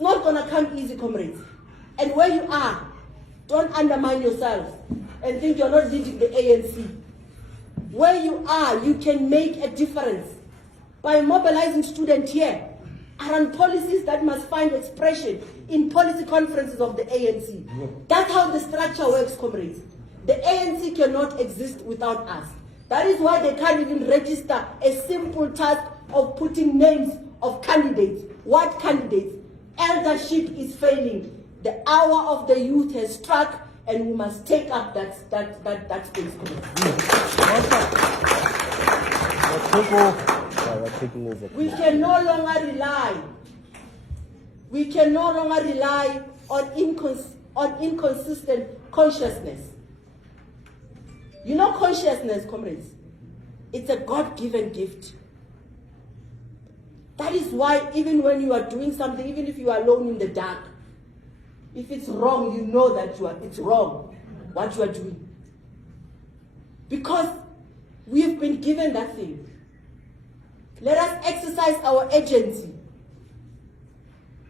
It's not going to come easy, comrades. And where you are, don't undermine yourselves and think you're not leading the ANC. Where you are, you can make a difference by mobilizing students here around policies that must find expression in policy conferences of the ANC. That's how the structure works, comrades. The ANC cannot exist without us. That is why they can't even register a simple task of putting names of candidates. What candidates? Eldership is failing. The hour of the youth has struck, and we must take up that space. We can no longer rely on inconsistent consciousness. You know consciousness, comrades? It's a God-given gift. That is why even when you are doing something, even if you are alone in the dark, if it's wrong, you know that it's wrong, what you are doing. Because we have been given that thing. Let us exercise our agency.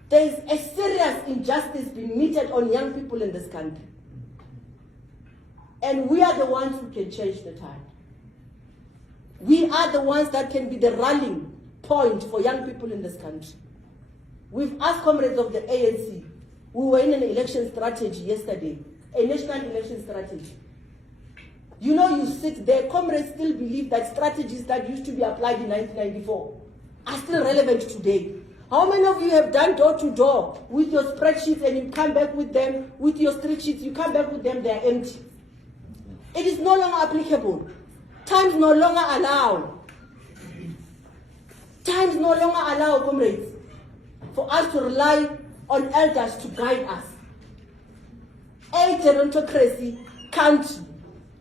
There is a serious injustice being meted on young people in this country. And we are the ones who can change the tide. We are the ones that can be the rallying point for young people in this country. We've asked comrades of the ANC. We were in an election strategy yesterday, a national election strategy. You know, you sit there, comrades still believe that strategies that used to be applied in 1994 are still relevant today. How many of you have done door-to-door with your spreadsheets and you come back with them, with your street sheets, you come back with them, they're empty? It is no longer applicable. Times no longer allow. Times no longer allow, comrades, for us to rely on elders to guide us. A gerontocracy country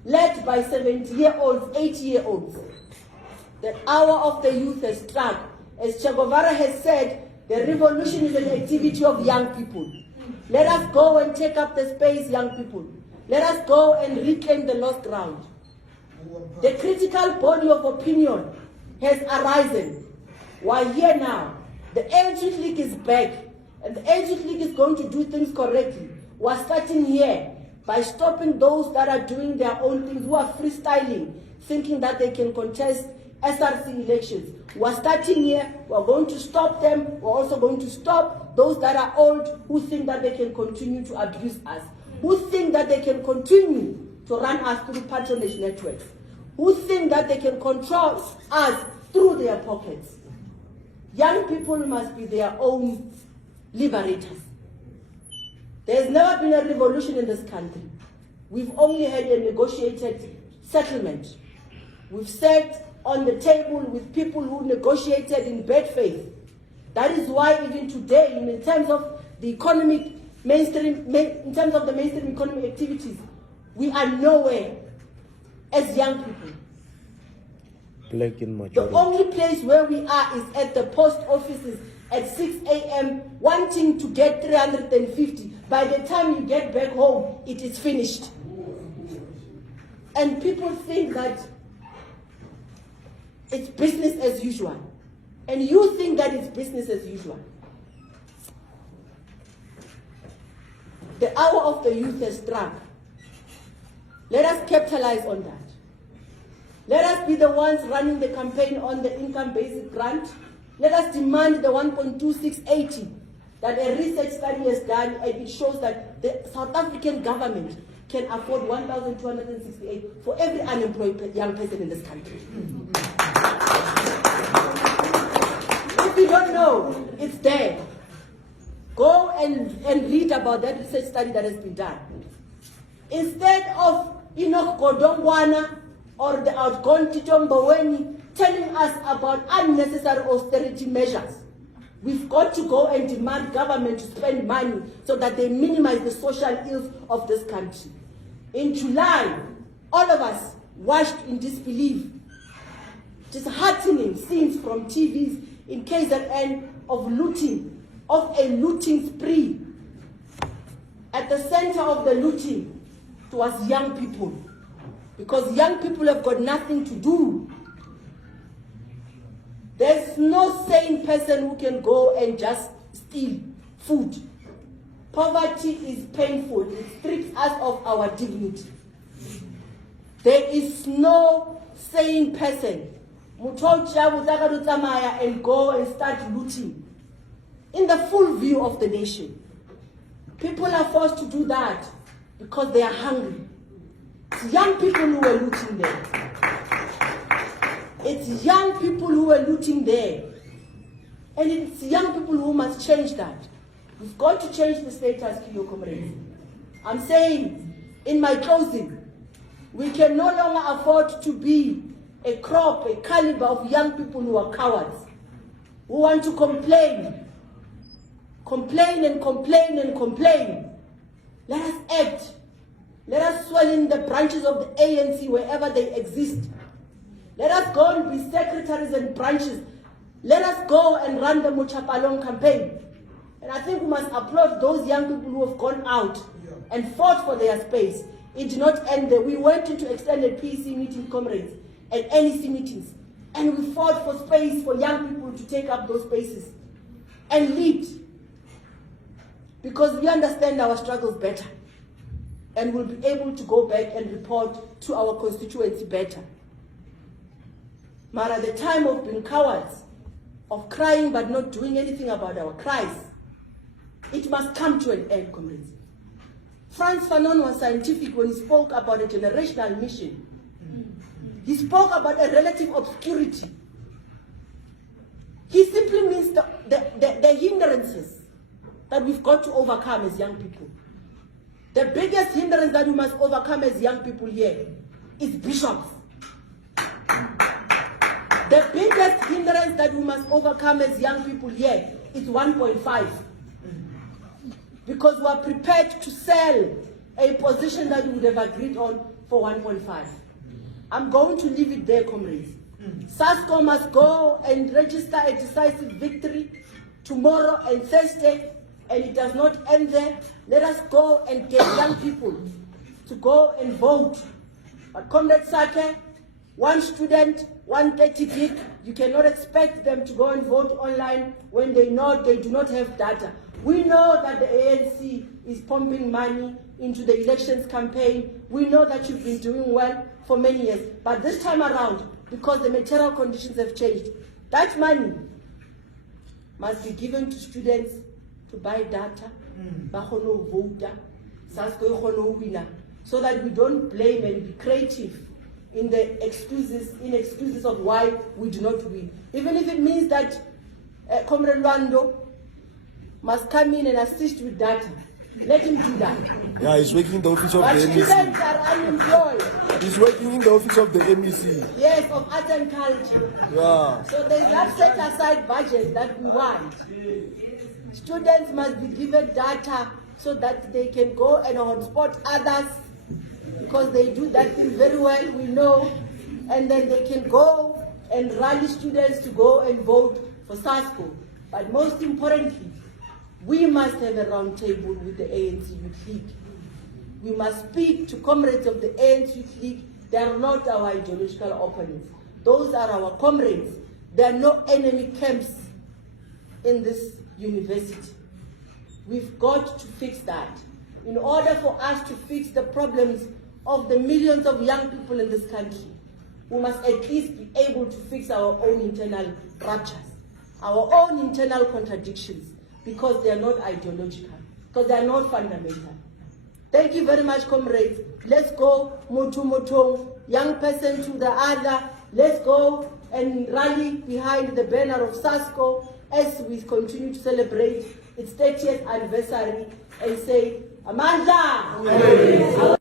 led by 70-year-olds, 80-year-olds. The hour of the youth has struck. As Che Guevara has said, the revolution is an activity of young people. Let us go and take up the space, young people. Let us go and reclaim the lost ground. The critical body of opinion has arisen. Why here now? The ANC League is back, and the ANC League is going to do things correctly. We're starting here by stopping those that are doing their own things, who are freestyling, thinking that they can contest SRC elections. We're starting here. We're going to stop them. We're also going to stop those that are old, who think that they can continue to abuse us, who think that they can continue to run us through patronage networks, who think that they can control us through their pockets. Young people must be their own liberators. There's never been a revolution in this country. We've only had a negotiated settlement. We've sat on the table with people who negotiated in bad faith. That is why even today, in terms of the economic mainstream, in terms of the mainstream economic activities, we are nowhere as young people. The only place where we are is at the post offices at 6 a.m. wanting to get 350. By the time you get back home, it is finished. And people think that it's business as usual. And you think that it's business as usual. The hour of the youth has struck. Let us capitalize on that. Let us be the ones running the campaign on the income basic grant. Let us demand the 1.2680 that a research study has done, and it shows that the South African government can afford 1,268 for every unemployed young person in this country. If you don't know, it's there. Go and read about that research study that has been done. Instead of Enoch Godongwana or the outgone Tito Mboweni telling us about unnecessary austerity measures, we've got to go and demand government to spend money so that they minimize the social ills of this country. In July, all of us watched in disbelief just heartening scenes from TVs in KZN of looting, of a looting spree. At the center of the looting was young people, because young people have got nothing to do. There's no sane person who can go and just steal food. Poverty is painful. It strips us of our dignity. There is no sane person and go and start looting in the full view of the nation. People are forced to do that because they are hungry. It's young people who are looting there. It's young people who are looting there. And it's young people who must change that. We've got to change the status, Kilo comrades. I'm saying, in my closing, we can no longer afford to be a crop, a caliber of young people who are cowards, who want to complain and complain and complain. Let us act. Let us swell in the branches of the ANC wherever they exist. Let us go and be secretaries and branches. Let us go and run the Mochapalong campaign. And I think we must applaud those young people who have gone out and fought for their space. It did not end there. We went into extended PEC meeting, comrades, and NEC meetings. And we fought for space for young people to take up those spaces and lead. Because we understand our struggles better. And we'll be able to go back and report to our constituency better. But at the time of being cowards, of crying but not doing anything about our cries, it must come to an end, comrades. Frantz Fanon was scientific when he spoke about a generational mission. He spoke about a relative obscurity. He simply means the hindrances that we've got to overcome as young people. The biggest hindrance that we must overcome as young people here is bishops. The biggest hindrance that we must overcome as young people here is 1.5. Because we are prepared to sell a position that we would have agreed on for 1.5. I'm going to leave it there, comrades. SASCO must go and register a decisive victory tomorrow and Thursday, and it does not end there. Let us go and get young people to go and vote. But Comrade Sake, one student, 130 gig, you cannot expect them to go and vote online when they know they do not have data. We know that the ANC is pumping money into the elections campaign. We know that you've been doing well for many years. But this time around, because the material conditions have changed, that money must be given to students to buy data, so that we don't blame and be creative in the excuses of why we do not win. Even if it means that Comrade Lwando must come in and assist with data. Let him do that. Yeah, he's working in the office of but the students MEC. are unemployed. He's working in the office of the MEC. Yes, of art and culture. Yeah. So there's that set aside budget that we want. Students must be given data so that they can go and hotspot others, because they do that thing very well, we know, and then they can go and rally students to go and vote for SASCO. But most importantly, we must have a round table with the ANC Youth League. We must speak to comrades of the ANC Youth League. They are not our ideological opponents. Those are our comrades. There are no enemy camps in this university. We've got to fix that. In order for us to fix the problems of the millions of young people in this country, we must at least be able to fix our own internal ruptures, our own internal contradictions, because they are not ideological, because they are not fundamental. Thank you very much, comrades. Let's go, motu, young person to the other. Let's go and rally behind the banner of SASCO as we continue to celebrate its 30th anniversary and say, Amandla!